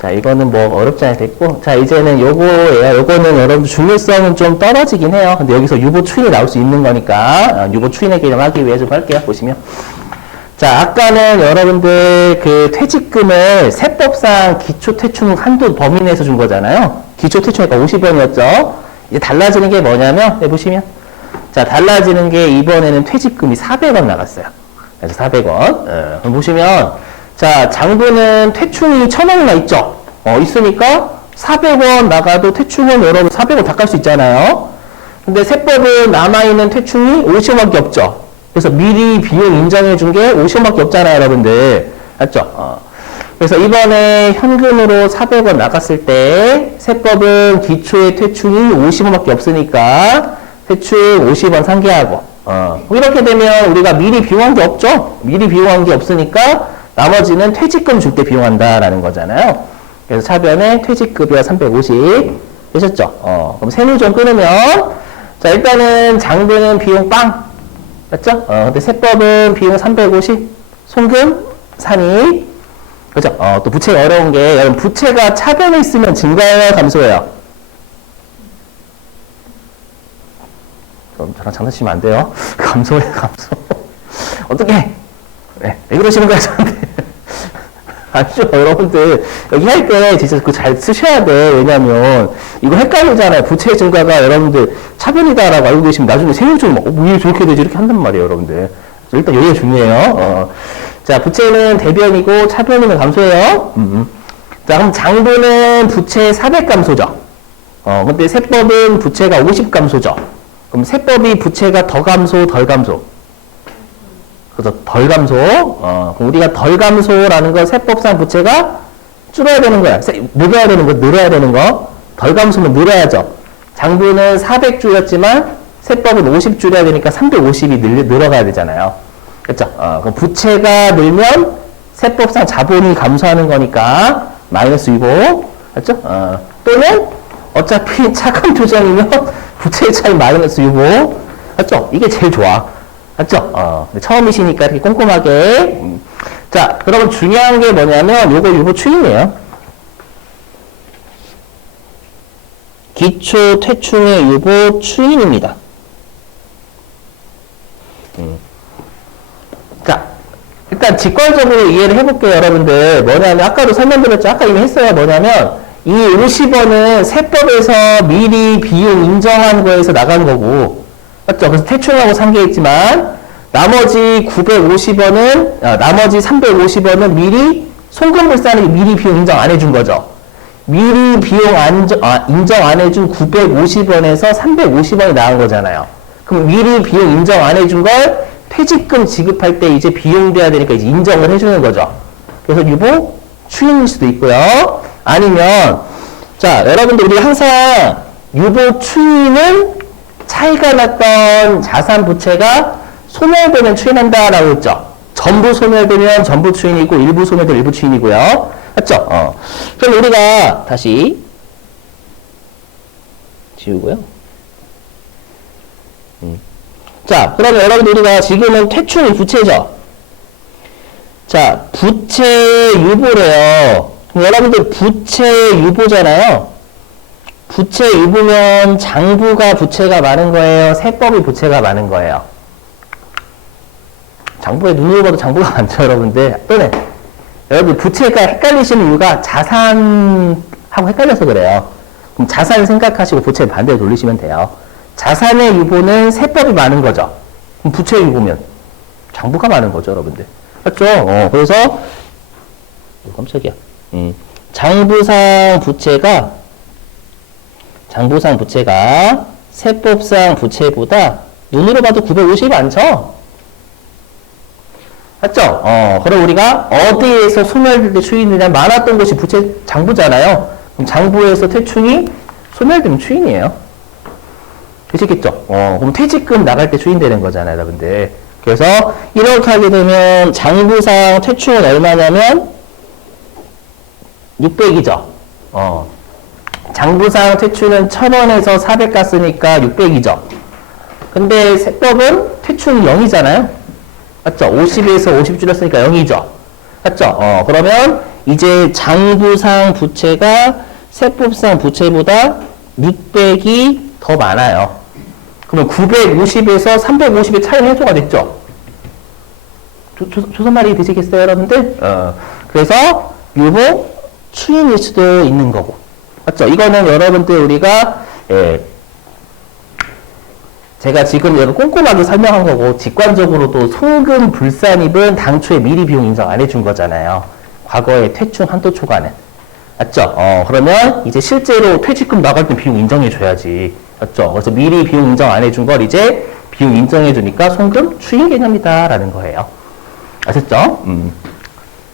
자, 이거는 뭐 어렵지 않게 됐고, 자, 이제는 요거예요. 요거는 여러분들 중요성은 좀 떨어지긴 해요. 근데 여기서 유보 추인이 나올 수 있는 거니까, 유보 추인의 개념 하기 위해 좀 할게요. 보시면. 자, 아까는 여러분들 그 퇴직금을 세법상 기초퇴충 한도 범위 내에서 준 거잖아요. 기초퇴충이니까 50원이었죠. 이제 달라지는 게 뭐냐면, 네, 보시면. 자, 달라지는 게 이번에는 퇴직금이 400원 나갔어요. 그래서 400원. 그럼 보시면, 자, 장부는 퇴충이 1000원이나 있죠? 있으니까 400원 나가도 퇴충은 여러분 400원 다 깔 수 있잖아요. 근데 세법은 남아있는 퇴충이 50원밖에 없죠. 그래서 미리 비용 인정해 준 게 50원밖에 없잖아요, 여러분들. 맞죠? 그래서 이번에 현금으로 400원 나갔을 때 세법은 기초의 퇴충이 50원밖에 없으니까 퇴충 50원 상계하고 이렇게 되면 우리가 미리 비용한 게 없죠? 미리 비용한 게 없으니까 나머지는 퇴직금 줄 때 비용한다라는 거잖아요. 그래서 차변에 퇴직급여 350 되셨죠? 그럼 세무점 끊으면 자, 일단은 장부는 비용 빵 맞죠? 근데 세법은 비용 350 송금 산입 그죠? 또 부채가 어려운 게 여러분 부채가 차변에 있으면 증가해요 감소해요? 그럼 저랑 장난치면 안 돼요. 감소해요 감소. 어떻게? 네, 왜 그러시는 거야 저한테? 아시죠 여러분들 여기 할 때 진짜 그거 잘 쓰셔야 돼. 왜냐면 이거 헷갈리잖아요. 부채 증가가 여러분들 차변이다라고 알고 계시면 나중에 세무좀 왜 저렇게 되지 이렇게 한단 말이에요 여러분들. 일단 여기가 중요해요. 자 부채는 대변이고 차변이면 감소해요. 자 그럼 장부는 부채 400 감소죠. 근데 세법은 부채가 50 감소죠. 그럼 세법이 부채가 더 감소 덜 감소? 그래서 덜 감소. 그럼 우리가 덜 감소라는 건 세법상 부채가 줄어야 되는 거야. 늘어야 되는 거, 늘어야 되는 거. 덜 감소면 늘어야죠. 장부는 400 줄였지만 세법은 50 줄여야 되니까 350이 늘어가야 되잖아요. 그렇죠? 그럼 부채가 늘면 세법상 자본이 감소하는 거니까 마이너스 6고 그렇죠? 또는 어차피 차감 조정이면 부채의 차이 마이너스 6고 그렇죠? 이게 제일 좋아. 맞죠? 처음이시니까 이렇게 꼼꼼하게. 자, 그러면 중요한 게 뭐냐면, 요거 유보 추인이에요. 기초 퇴충의 유보 추인입니다. 자, 일단 직관적으로 이해를 해볼게요, 여러분들. 뭐냐면, 아까도 설명드렸죠? 아까 이미 했어요. 뭐냐면, 이 50원은 세법에서 미리 비용 인정한 거에서 나간 거고, 맞죠? 그래서 퇴충하고 상계했지만 나머지 950원은 나머지 350원은 미리 송금불사는 미리 비용 인정 안 해준 거죠. 미리 비용 인정 안 해준 950원에서 350원이 나온 거잖아요. 그럼 미리 비용 인정 안 해준 걸 퇴직금 지급할 때 이제 비용돼야 되니까 이제 인정을 해주는 거죠. 그래서 유보 추인일 수도 있고요. 아니면 자 여러분들 우리 항상 유보 추인은 차이가 났던 자산 부채가 소멸되면 추인한다라고 했죠. 전부 소멸되면 전부 추인이고 일부 소멸되면 일부 추인이고요. 맞죠? 그럼 우리가 다시 지우고요. 자, 그러면 여러분들 우리가 지금은 퇴충이 부채죠. 자, 부채 유보래요. 그럼 여러분들 부채 유보잖아요. 부채 유보면 장부가 부채가 많은 거예요? 세법이 부채가 많은 거예요? 장부에 눈으로 봐도 장부가 많죠, 여러분들. 또는 여러분 부채가 헷갈리시는 이유가 자산하고 헷갈려서 그래요. 그럼 자산 생각하시고 부채 반대로 돌리시면 돼요. 자산의 유보는 세법이 많은 거죠. 그럼 부채 유보면 장부가 많은 거죠, 여러분들. 맞죠? 그래서 깜짝이야. 장부상 부채가 세법상 부채보다 눈으로 봐도 950이 많죠? 맞죠? 그럼 우리가 어디에서 소멸될 때 추인이냐 많았던 것이 부채 장부잖아요. 그럼 장부에서 퇴충이 소멸되면 추인이에요. 되시겠죠? 그럼 퇴직금 나갈 때 추인되는 거잖아요, 여러분들. 그래서 이렇게 하게 되면 장부상 퇴충은 얼마냐면 600이죠. 장부상 퇴출은 1000원에서 400 갔으니까 600이죠. 근데 세법은 퇴출은 0이잖아요. 맞죠? 50에서 50 줄였으니까 0이죠. 맞죠? 그러면 이제 장부상 부채가 세법상 부채보다 600이 더 많아요. 그러면 950에서 350의 차이는 해소가 됐죠? 조선말이 되시겠어요, 여러분들? 그래서 유보 추인일 수도 있는 거고. 맞죠? 이거는 여러분들 우리가, 제가 지금 여러 꼼꼼하게 설명한 거고, 직관적으로도 송금 불산입은 당초에 미리 비용 인정 안 해준 거잖아요. 과거에 퇴충 한도 초과는. 맞죠? 그러면 이제 실제로 퇴직금 나갈 때 비용 인정해줘야지. 맞죠? 그래서 미리 비용 인정 안 해준 걸 이제 비용 인정해주니까 송금 추인 개념이다라는 거예요. 아셨죠?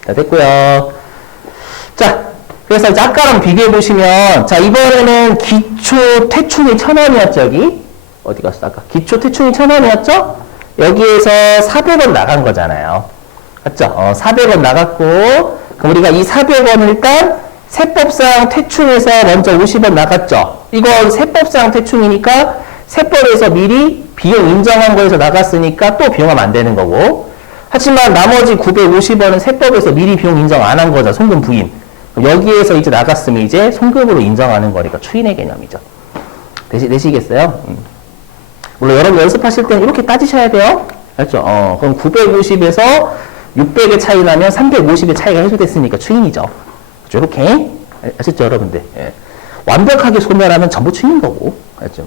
자, 됐고요. 자, 그래서 이제 아까랑 비교해보시면, 자, 이번에는 기초 퇴충이 1,000원이었죠, 여기? 어디 갔어, 아까? 기초 퇴충이 1,000원이었죠? 여기에서 400원 나간 거잖아요. 맞죠? 400원 나갔고, 그럼 우리가 이 400원을 일단 세법상 퇴충에서 먼저 50원 나갔죠? 이건 세법상 퇴충이니까 세법에서 미리 비용 인정한 거에서 나갔으니까 또 비용하면 안 되는 거고, 하지만 나머지 950원은 세법에서 미리 비용 인정 안 한 거죠. 송금 부인. 여기에서 이제 나갔으면 이제 송금으로 인정하는 거니까 추인의 개념이죠. 되시겠어요? 물론 여러분 연습하실 때는 이렇게 따지셔야 돼요. 알죠? 그럼 950에서 600의 차이 나면 350의 차이가 해소됐으니까 추인이죠. 그렇죠? 이렇게. 아셨죠, 여러분들? 예. 완벽하게 소멸하면 전부 추인인 거고. 알죠?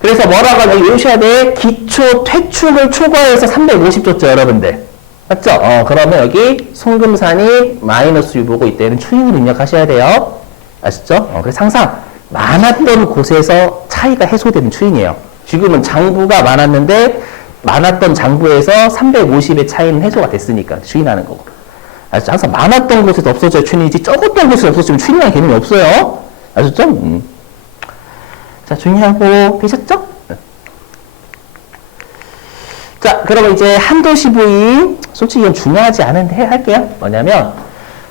그래서 뭐라고 여기 외우셔야 돼? 기초 퇴충을 초과해서 350 줬죠, 여러분들. 맞죠? 그러면 여기 송금산이 마이너스 유보고 이때는 추인을 입력하셔야 돼요. 아시죠? 그래서 항상 많았던 곳에서 차이가 해소되는 추인이에요. 지금은 장부가 많았는데 많았던 장부에서 350의 차이는 해소가 됐으니까 추인하는 거고. 아시죠? 항상 많았던 곳에서 없어져야 추인이지 적었던 곳에서 없어지면 추인이라는 개념이 없어요. 아셨죠? 자, 정리하고 되셨죠? 자, 그러면 이제 한도시 부인, 솔직히 이건 중요하지 않은데 할게요. 뭐냐면,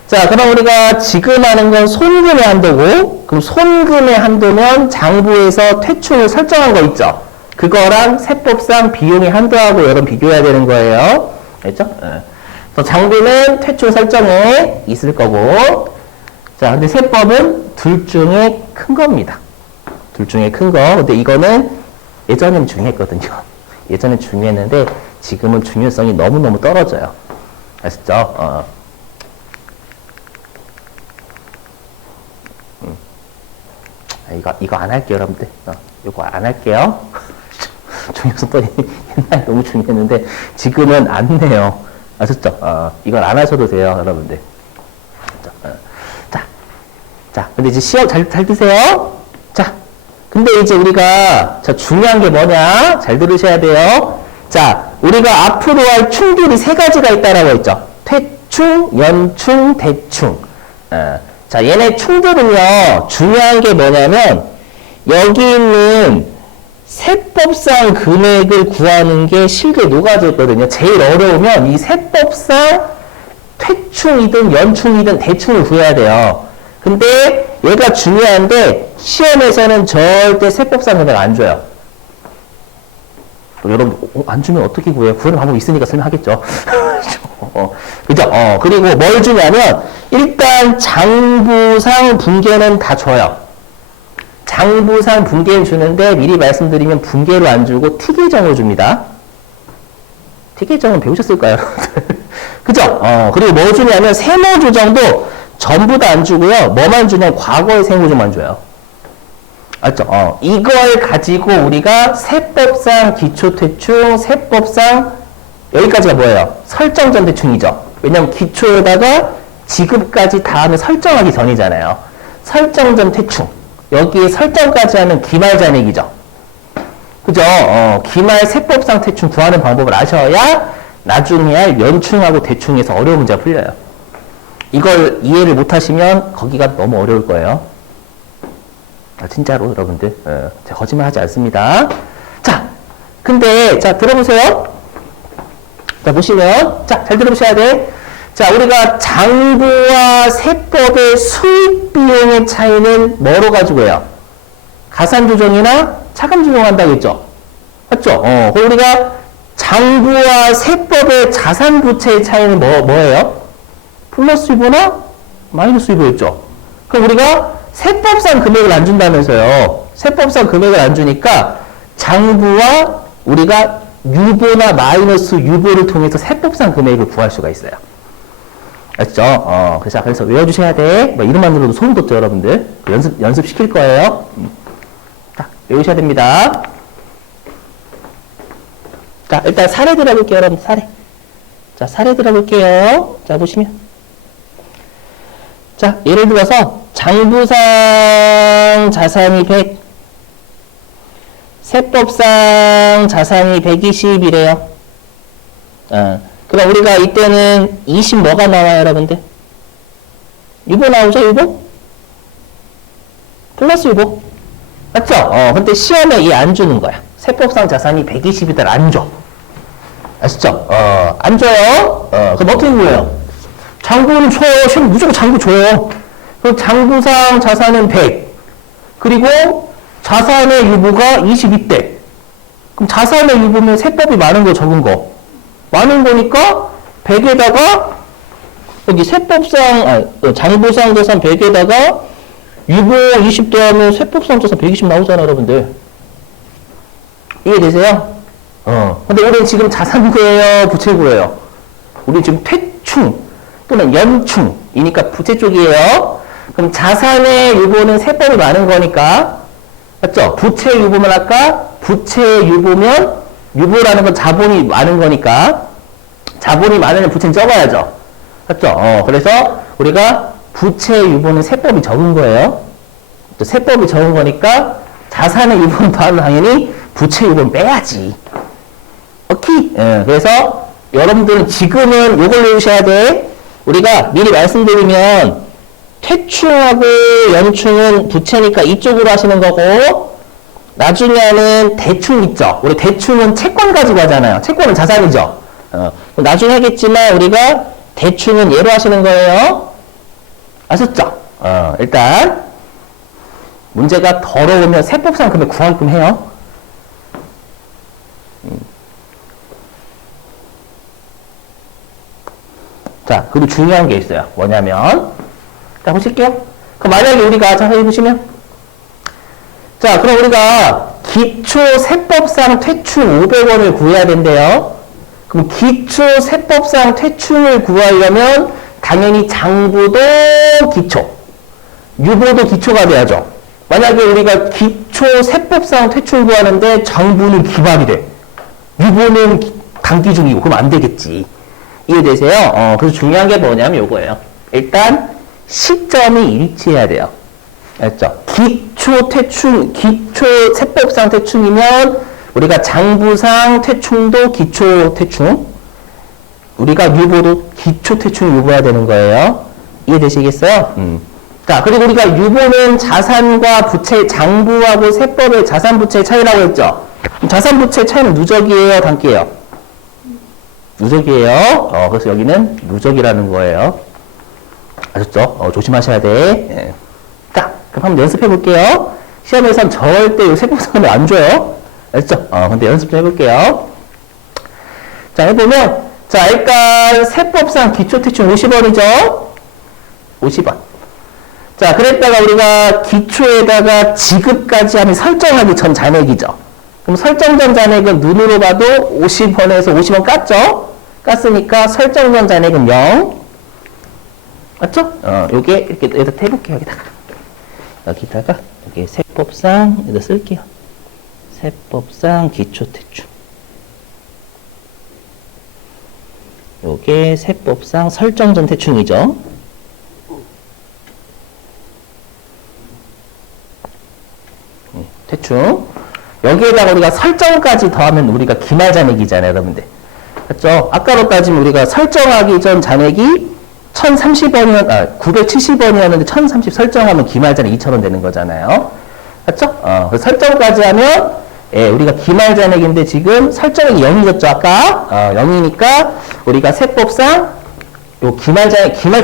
자, 그럼 우리가 지금 하는 건 손금의 한도고, 그럼 손금의 한도면 장부에서 퇴충을 설정한 거 있죠? 그거랑 세법상 비용의 한도하고 여러분 비교해야 되는 거예요. 알죠? 그래서 장부는 퇴충 설정에 있을 거고, 자, 근데 세법은 둘 중에 큰 겁니다. 둘 중에 큰 거. 근데 이거는 예전엔 중요했거든요. 예전엔 중요했는데 지금은 중요성이 너무너무 떨어져요. 아시죠? 이거 안 할게요, 여러분들. 이거 안 할게요. 중요성 또 옛날에 너무 중요했는데 지금은 안 내요. 아셨죠? 이건 안 하셔도 돼요, 여러분들. 자, 근데 이제 시험 잘 드세요. 자, 근데 이제 우리가, 자, 중요한 게 뭐냐? 잘 들으셔야 돼요. 자, 우리가 앞으로 할 충들이 세 가지가 있다라고 했죠. 퇴충, 연충, 대충. 자, 얘네 충들은요, 중요한 게 뭐냐면, 여기 있는 세법상 금액을 구하는 게 실기에 녹아져 있거든요. 제일 어려우면 이 세법상 퇴충이든 연충이든 대충을 구해야 돼요. 근데 얘가 중요한데 시험에서는 절대 세법상 금액 안 줘요. 여러분 안 주면 어떻게 구해요? 구하는 방법이 있으니까 설명하겠죠. 그죠? 그리고 뭘 주냐면 일단 장부상 분계는 다 줘요. 장부상 분계는 주는데 미리 말씀드리면 분계로 안 주고 티계정으로 줍니다. 티계정은 배우셨을까요? 그죠? 그리고 뭐 주냐면 세무조정도 전부 다 안 주고요. 뭐만 주냐면 과거의 세무조만 줘요. 알죠? 이걸 가지고 우리가 세법상 기초퇴충, 세법상 여기까지가 뭐예요? 설정전 대충이죠. 왜냐면 기초에다가 지급까지 다음에 설정하기 전이잖아요. 설정전 퇴충. 여기에 설정까지 하는 기말잔액이죠. 그죠? 기말 세법상 퇴충 구하는 방법을 아셔야 나중에 할 연충하고 대충에서 어려운 문제가 풀려요. 이걸 이해를 못하시면 거기가 너무 어려울 거예요. 진짜로 여러분들. 제가 거짓말 하지 않습니다. 자, 근데 자 들어보세요. 자 보시면 자 잘 들어보셔야 돼. 자 우리가 장부와 세법의 수익 비용의 차이는 뭐로 가지고 해요? 가산 조정이나 차감 조정한다고 했죠. 맞죠? 그럼 우리가 장부와 세법의 자산 부채의 차이는 뭐예요? 플러스 유보나 마이너스 유보였죠. 그럼 우리가 세법상 금액을 안 준다면서요. 세법상 금액을 안 주니까 장부와 우리가 유보나 마이너스 유보를 통해서 세법상 금액을 구할 수가 있어요. 알죠? 그래서 외워주셔야 돼. 뭐 이름만으로도 소름 돋죠, 여러분들. 연습 시킬 거예요. 자, 외우셔야 됩니다. 자, 일단 사례 들어볼게요, 여러분. 사례. 자, 사례 들어볼게요. 자, 보시면. 자, 예를 들어서 장부상 자산이 100, 세법상 자산이 120이래요. 그럼 우리가 이때는 20 뭐가 나와요, 여러분들? 유보 나오죠, 유보? 플러스 유보. 맞죠? 근데 시험에 얘 안 주는 거야. 세법상 자산이 120이다 안 줘. 아시죠? 안 줘요. 그럼 어떻게 구해요? 장부는 줘요. 시험 무조건 장부 줘요. 그럼 장부상 자산은 100. 그리고 자산의 유보가 22대. 그럼 자산의 유보면 세법이 많은 거 적은 거. 많은 거니까 100에다가 여기 세법상 장부상 자산 100에다가 유보 20 더하면 세법상 자산 120 나오잖아, 여러분들. 이해되세요? 근데 우리는 지금 자산구예요, 부채구예요? 우리 지금 퇴충 또는 연충이니까 부채 쪽이에요. 그럼 자산의 유보는 세법이 많은 거니까, 맞죠? 부채 유보면 아까 부채 유보면 유보라는 건 자본이 많은 거니까 자본이 많으면 부채는 적어야죠. 맞죠? 그래서 우리가 부채 유보는 세법이 적은 거예요. 또 세법이 적은 거니까 자산의 유보는 당연히 부채 유보는 빼야지. 오케이? 그래서 여러분들은 지금은 요걸 외우셔야 돼. 우리가 미리 말씀드리면 퇴충하고 연충은 부채니까 이쪽으로 하시는 거고, 나중에는 대충 있죠. 우리 대충은 채권 가지고 하잖아요. 채권은 자산이죠. 나중에 하겠지만 우리가 대충은 예로 하시는 거예요. 아셨죠? 일단 문제가 더러우면 세법상 금액 구하게끔 해요. 자, 그리고 중요한 게 있어요. 뭐냐면, 자, 보실게요. 그럼 만약에 우리가, 자, 해보시면. 자, 그럼 우리가 기초 세법상 퇴충 500원을 구해야 된대요. 그럼 기초 세법상 퇴충을 구하려면 당연히 장부도 기초, 유보도 기초가 돼야죠. 만약에 우리가 기초 세법상 퇴충 구하는데 장부는 기말이 돼. 유보는 단기 중이고, 그럼 안 되겠지. 이해되세요? 그래서 중요한 게 뭐냐면 요거예요. 일단 시점이 일치해야 돼요. 알죠? 기초 세법상 퇴충이면 우리가 장부상 퇴충도 기초 퇴충, 우리가 유보도 기초 퇴충 유보해야 되는 거예요. 이해되시겠어요? 자, 그리고 우리가 유보는 자산과 부채, 장부하고 세법의 자산 부채의 차이라고 했죠? 자산 부채의 차이는 누적이에요, 단기예요? 누적이에요. 그래서 여기는 누적이라는 거예요. 아셨죠? 조심하셔야 돼. 예. 자, 그럼 한번 연습해 볼게요. 시험에선 절대 이 세법상을 안 줘요. 아셨죠? 근데 연습 좀 해볼게요. 자, 해보면, 자, 일단 세법상 기초퇴충 50원이죠? 50원. 자, 그랬다가 우리가 기초에다가 지급까지 하면 설정하기 전 잔액이죠. 그럼 설정 전 잔액은 눈으로 봐도 50원에서 50원 깠죠? 깠으니까 설정 전 잔액은 0. 맞죠? 요게 이렇게 여기다 해볼게요. 여기다가 여기 세법상 여기다 쓸게요. 세법상 기초퇴충. 요게 세법상 설정 전 퇴충이죠. 퇴충. 여기에다가 우리가 설정까지 더하면 우리가 기말 잔액이잖아요, 여러분들. 맞죠? 아까로 따지면 우리가 설정하기 전 잔액이 970원이었는데 1030 설정하면 기말 잔액 2,000원 되는 거잖아요. 맞죠? 그래서 설정까지 하면, 예, 우리가 기말 잔액인데 지금 설정이 0이었죠, 아까? 0이니까 우리가 세법상, 요 기말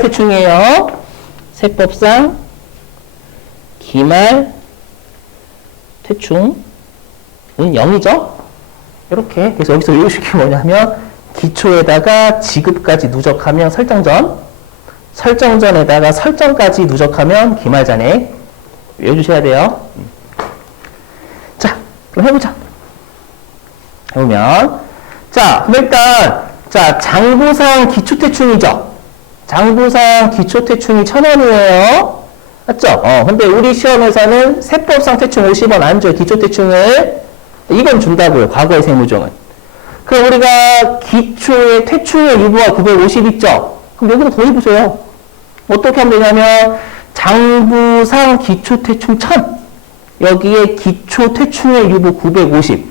퇴충이에요. 세법상, 기말 퇴충은 0이죠? 이렇게. 그래서 여기서 외우실 게 뭐냐면, 기초에다가 지급까지 누적하면 설정 전 설정전에다가 설정까지 누적하면 기말잔액 외워주셔야 돼요. 자, 그럼 해보자. 해보면 자, 그럼 일단 자, 장부상 기초대충이죠. 장부상 기초대충이 1,000원이에요. 맞죠? 근데 우리 시험에서는 세법상 대충 50원 안 줘요. 기초대충을. 이건 준다고요. 과거의 세무종은. 그럼 우리가 기초의 퇴충의 유보가 950 있죠? 그럼 여기다 더해보세요. 어떻게 하면 되냐면 장부상 기초퇴충 1000 여기에 기초퇴충의 유보 950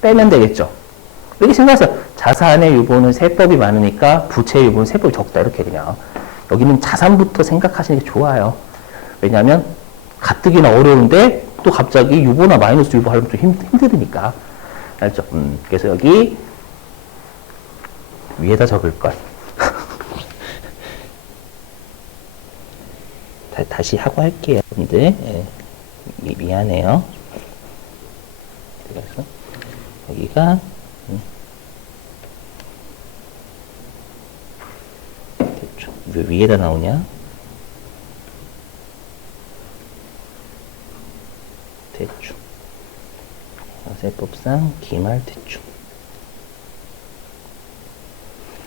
빼면 되겠죠. 이렇게 생각하세요. 자산의 유보는 세법이 많으니까 부채의 유보는 세법이 적다. 이렇게 그냥. 여기는 자산부터 생각하시는 게 좋아요. 왜냐하면 가뜩이나 어려운데 또 갑자기 유보나 마이너스 유보 하려면 좀 힘들으니까. 알죠? 그래서 여기 위에다 적을 걸. 다시 하고 할게요, 여러분들. 예. 미안해요. 그래서 여기가 대충 왜 위에다 나오냐? 대충 세법상 기말 대충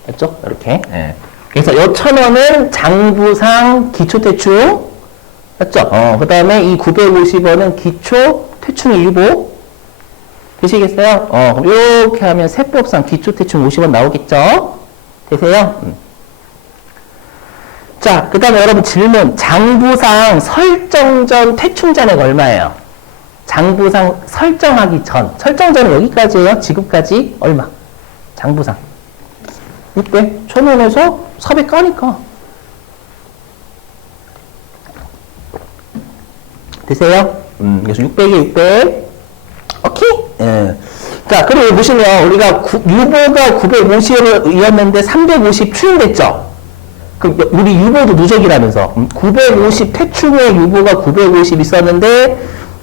맞죠? 이렇게. 예. 그래서 이 1,000원은 장부상 기초대충 맞죠? 그 다음에 이 950원은 기초퇴충의 유보 되시겠어요? 그럼 이렇게 하면 세법상 기초퇴충 50원 나오겠죠? 되세요? 자, 그 다음에 여러분 질문. 장부상 설정 전 퇴충잔액 얼마예요? 장부상 설정하기 전. 설정 전은 여기까지예요. 지금까지 얼마? 장부상. 600. 1,000원에서 400 까니까. 되세요? 그래서 600에 600. 오케이? 예. 자, 그리고 보시면 우리가 유보가 950이었는데 350 추인됐죠? 그럼 우리 유보도 누적이라면서 950 퇴충의 유보가 950 있었는데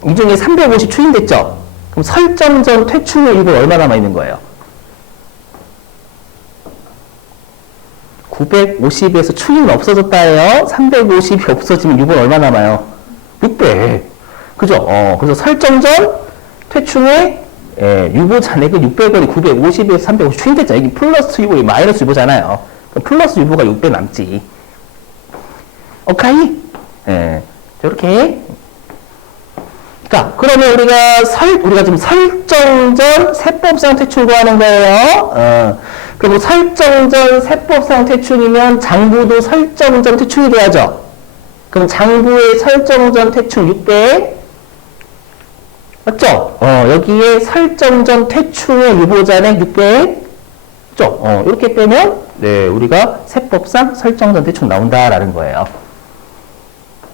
이 중에 350 추인됐죠? 그럼 설정 전 퇴충의 유보 얼마 남아있는 거예요? 950에서 추이는 없어졌다예요. 350이 없어지면 유보는 얼마 남아요? 600. 그죠? 그래서 설정 전 퇴충의 유보 잔액은 600원이 950에서 350 추인됐죠. 이게 플러스 유보, 마이너스 유보잖아요. 플러스 유보가 600 남지. 오케이? 예. 이렇게. 자, 그러면 우리가 지금 설정 전 세법상 퇴충 구하는 거예요. 그리고 설정 전 세법상 퇴충이면 장부도 설정 전 퇴충이 돼야죠. 그럼 장부의 설정 전 퇴충 600. 맞죠? 여기에 설정 전 퇴충의 유보잔액 600. 맞죠? 이렇게 빼면, 네, 우리가 세법상 설정 전 퇴충 나온다라는 거예요.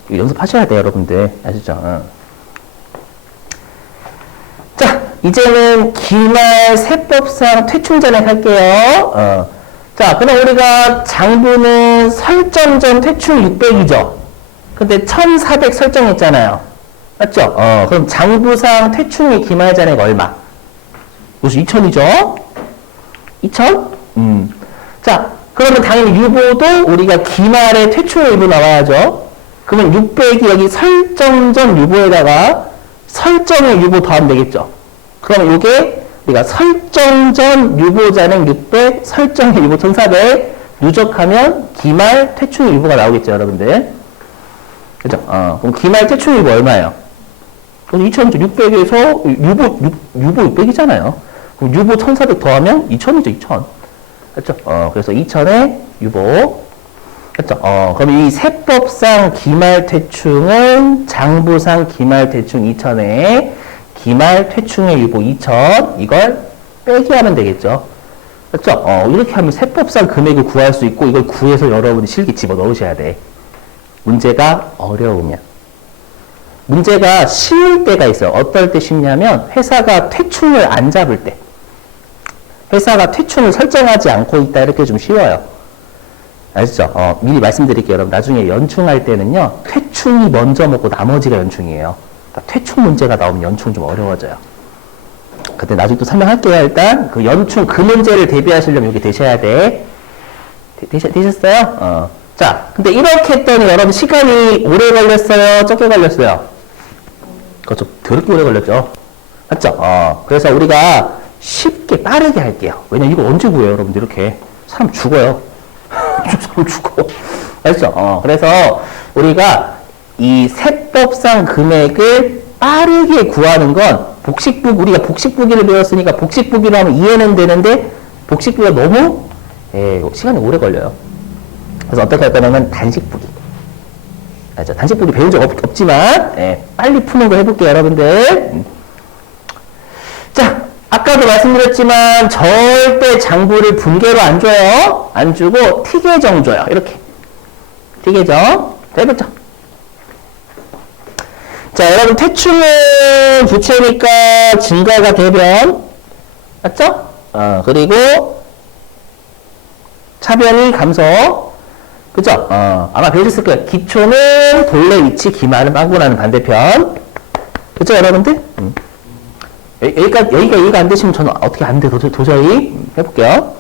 이거 연습하셔야 돼요, 여러분들. 아시죠? 자, 이제는 기말 세법상 퇴충잔액 할게요. 자, 그럼 우리가 장부는 설정 전 퇴충 600이죠. 근데 1400 설정했잖아요. 맞죠? 그럼 장부상 퇴충의 기말잔액 얼마? 무슨 2000이죠? 2000? 자, 그러면 당연히 유보도 우리가 기말의 퇴충의 유보 나와야죠. 그러면 600이 여기 설정 전 유보에다가 설정의 유보 더하면 되겠죠. 그럼 이게 우리가 설정 전 유보잔액 600, 설정의 유보 1400 누적하면 기말 퇴충의 유보가 나오겠죠, 여러분들. 그죠? 그럼 기말 퇴충의 유보 얼마예요? 그럼 2600에서 유보 600이잖아요. 그럼 유보 1400 더하면 2000이죠, 2000. 그렇죠? 그래서 2000에 유보. 그렇죠? 그럼 이 세법상 기말 퇴충은 장부상 기말 퇴충 2000에 기말 퇴충의 유보 2000 이걸 빼기 하면 되겠죠. 그렇죠? 이렇게 하면 세법상 금액을 구할 수 있고 이걸 구해서 여러분이 실기 집어넣으셔야 돼. 문제가 어려우면. 문제가 쉬울 때가 있어요. 어떨 때 쉽냐면 회사가 퇴충을 안 잡을 때. 회사가 퇴충을 설정하지 않고 있다 이렇게 좀 쉬워요. 아시죠? 미리 말씀드릴게요. 여러분 나중에 연충할 때는요. 퇴충이 먼저 먹고 나머지가 연충이에요. 그러니까 퇴충 문제가 나오면 연충 좀 어려워져요. 근데 나중에 또 설명할게요. 일단 그 연충 그 문제를 대비하시려면 여기 되셔야 돼. 되셨어요? 자, 근데 이렇게 했더니 여러분 시간이 오래 걸렸어요? 적게 걸렸어요? 그거 좀 더럽게 오래 걸렸죠? 맞죠? 그래서 우리가 쉽게 빠르게 할게요. 왜냐면 이거 언제 구해요, 여러분들? 이렇게. 사람 죽어요. 사람 죽어. 알죠? 그래서 우리가 이 세법상 금액을 빠르게 구하는 건 우리가 복식부기를 배웠으니까 복식부기로 하면 이해는 되는데 복식부기가 너무 시간이 오래 걸려요. 그래서 어떻게 할 거냐면 단식부기. 알죠? 단식부기 배운 적 없지만 빨리 푸는 거 해볼게요, 여러분들. 자, 아까도 말씀드렸지만 절대 장부를 분계로 안 줘요. 안 주고 T계정 줘요. 이렇게. T계정. 해보죠. 자, 여러분 태충은 부채니까 증가가 대변. 맞죠? 그리고 차변이 감소. 그죠? 아마 배우셨을 거예요. 기초는 본래 위치, 기말은 빵꾸나는 반대편. 그죠, 여러분들? 여기가 이해가 안 되시면 저는 어떻게 안 돼, 도저히. 해볼게요.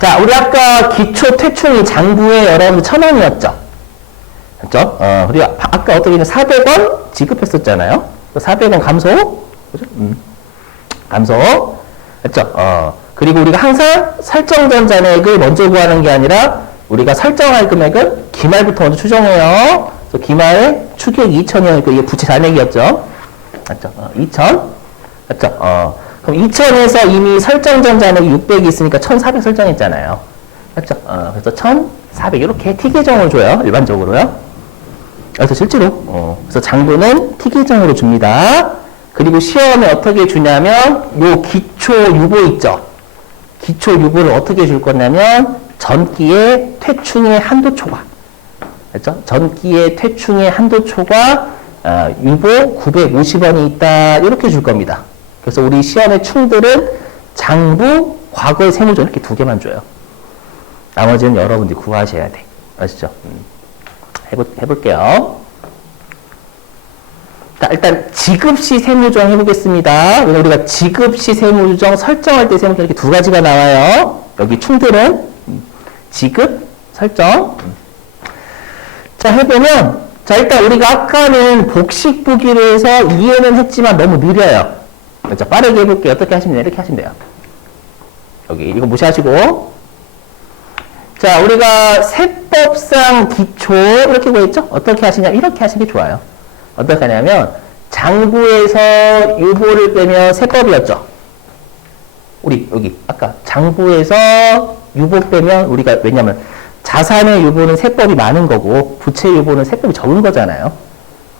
자, 우리 아까 기초 퇴충이 장부에 여러분들 1,000원이었죠? 맞죠? 그리고 아까 어떻게 400원 지급했었잖아요? 400원 감소. 그죠? 감소. 맞죠? 그리고 우리가 항상 설정전 잔액을 먼저 구하는 게 아니라 우리가 설정할 금액은 기말부터 먼저 추정해요. 그래서 기말 추계액 2,000이었고 이게 부채 잔액이었죠. 맞죠? 2,000. 맞죠? 그럼 2,000에서 이미 설정전 잔액이 600이 있으니까 1,400 설정했잖아요. 맞죠? 그래서 1,400 이렇게 T계정을 줘요. 일반적으로요. 그래서 실제로 그래서 장부는 T계정으로 줍니다. 그리고 시험에 어떻게 주냐면 요 기초 유보 있죠? 기초 유보를 어떻게 줄 거냐면 전기의 퇴충의 한도 초과. 그렇죠? 전기의 퇴충의 한도 초과 유보 950원이 있다. 이렇게 줄 겁니다. 그래서 우리 시험의 충들은 장부, 과거의 세무조 이렇게 두 개만 줘요. 나머지는 여러분들이 구하셔야 돼. 아시죠? 해볼게요. 자, 일단 지급시 세무조정 해보겠습니다. 우리가 지급시 세무조정 설정할 때 세무조정 이렇게 두 가지가 나와요. 여기 충들은 지급, 설정. 자, 해보면 자, 일단 우리가 아까는 복식부기로 해서 이해는 했지만 너무 느려요. 자, 빠르게 해볼게요. 어떻게 하시면 돼요? 이렇게 하시면 돼요. 여기 이거 무시하시고. 자, 우리가 세법상 기초 이렇게 보였죠? 어떻게 하시냐? 이렇게 하시는 게 좋아요. 어떻게 하냐면 장부에서 유보를 빼면 세법이었죠. 우리 여기 아까 장부에서 유보 빼면 우리가 왜냐면 자산의 유보는 세법이 많은 거고 부채 유보는 세법이 적은 거잖아요.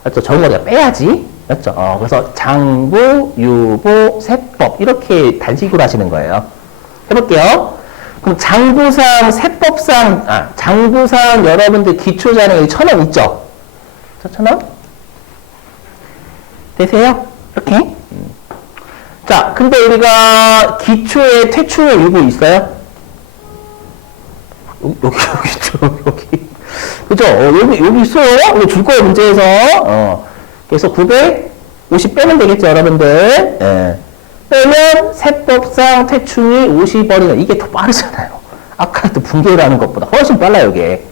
맞죠? 적은 거니까 빼야지. 맞죠? 그래서 장부, 유보, 세법 이렇게 단식으로 하시는 거예요. 해볼게요. 그럼 장부상, 세법상, 장부상 여러분들 기초자는 1,000원 있죠? 1,000원? 되세요? 이렇게. 자, 근데 우리가 기초에 퇴충의 유보 있어요? 여기 있죠, 여기. 그죠? 여기 있어요? 이거 줄 거예요, 문제에서. 그래서 950 빼면 되겠죠, 여러분들. 예. 빼면 세법상 퇴충이 50원이나 이게 더 빠르잖아요. 아까 또 분계를 하는 것보다 훨씬 빨라요, 이게.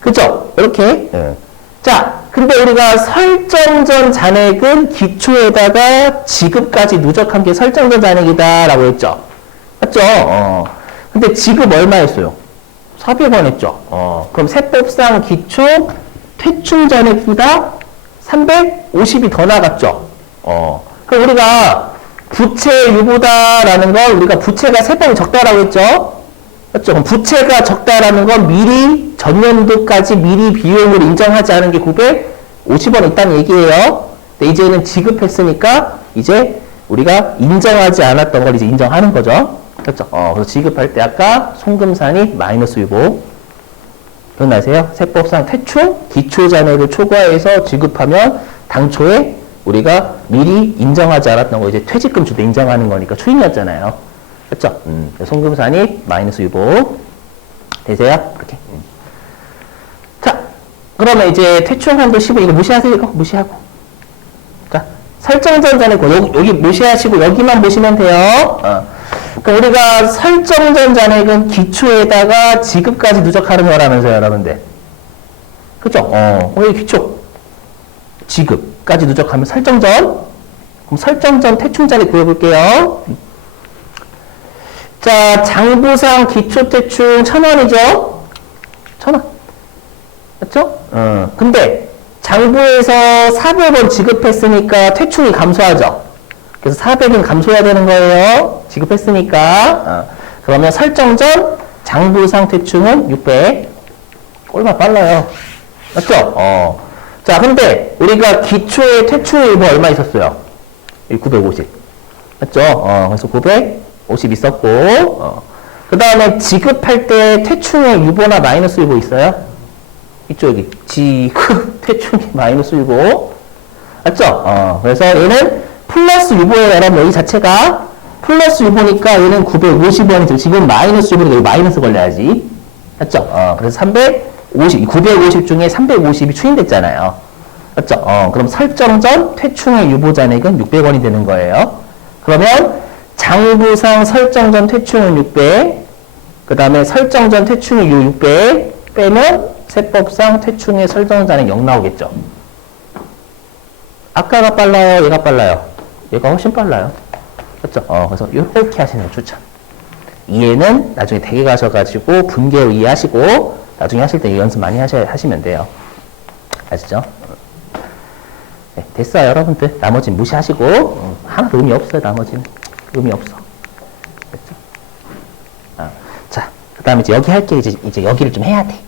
그죠? 이렇게. 예. 자, 근데 우리가 설정전 잔액은 기초에다가 지급까지 누적한 게 설정전 잔액이다라고 했죠. 맞죠? 근데 지급 얼마 했어요? 400원 했죠. 그럼 세법상 기초 퇴충 잔액보다 350이 더 나갔죠. 그럼 우리가 부채 유보다라는 건 우리가 부채가 세법이 적다라고 했죠. 맞죠? 그럼 부채가 적다라는 건 미리 전년도까지 미리 비용을 인정하지 않은 게 950원 있다는 얘기예요. 근데 이제는 지급했으니까 이제 우리가 인정하지 않았던 걸 이제 인정하는 거죠. 그렇죠? 그래서 지급할 때 아까 송금산이 마이너스 유보. 기억나세요? 세법상 퇴충, 기초잔액을 초과해서 지급하면 당초에 우리가 미리 인정하지 않았던 거 이제 퇴직금 줄 때 인정하는 거니까 추임이었잖아요. 그렇죠? 송금산이 마이너스 유보. 되세요? 이렇게. 자, 그러면 이제 퇴충한도 15 이거 무시하세요. 이거 무시하고. 자, 설정전 잔액 여기 무시하시고 여기만 보시면 돼요. 그러니까 우리가 설정전 잔액은 기초에다가 지급까지 누적하는 거라면서요, 여러분들. 그죠? 여기 기초. 지급까지 누적하면 설정전. 그럼 설정전 태충자리 구해볼게요. 자, 장부상 기초대충 1,000원이죠? 1,000원. 맞죠? 근데 장부에서 400원 지급했으니까 퇴충이 감소하죠? 그래서 400은 감소해야 되는 거예요. 지급했으니까. 그러면 설정전 장부상 퇴충은 600. 얼마 빨라요. 맞죠? 자, 근데 우리가 기초에 퇴충이 뭐 얼마 있었어요? 950. 맞죠? 그래서 950 있었고, 그 다음에 지급할 때 퇴충의 유보나 마이너스 유보 있어요? 이쪽이 지급 퇴충이 마이너스 유보. 맞죠? 그래서 얘는 플러스 유보예요. 여러분, 여기 자체가 플러스 유보니까 얘는 950원이죠. 지금 마이너스 유보니까 여기 마이너스 걸려야지. 맞죠? 그래서 950 중에 350이 추인됐잖아요. 맞죠? 그럼 설정전 퇴충의 유보 잔액은 600원이 되는 거예요. 그러면 장부상 설정전 퇴충은 600, 그 다음에 설정전 퇴충의 600 빼면 세법상 퇴충의 설정전 잔액 0 나오겠죠. 아까가 빨라요? 얘가 빨라요? 얘가 훨씬 빨라요. 그렇죠? 그래서 이렇게 하시는 거 추천. 이해는 나중에 댁에 가셔가지고 분계로 이해하시고 나중에 하실 때 연습 많이 하시면 돼요. 아시죠? 네, 됐어요, 여러분들. 나머지는 무시하시고 하나도 의미 없어요. 나머지는 의미 없어. 됐죠? 자, 그 다음에 이제 여기 할 게 이제 여기를 좀 해야 돼.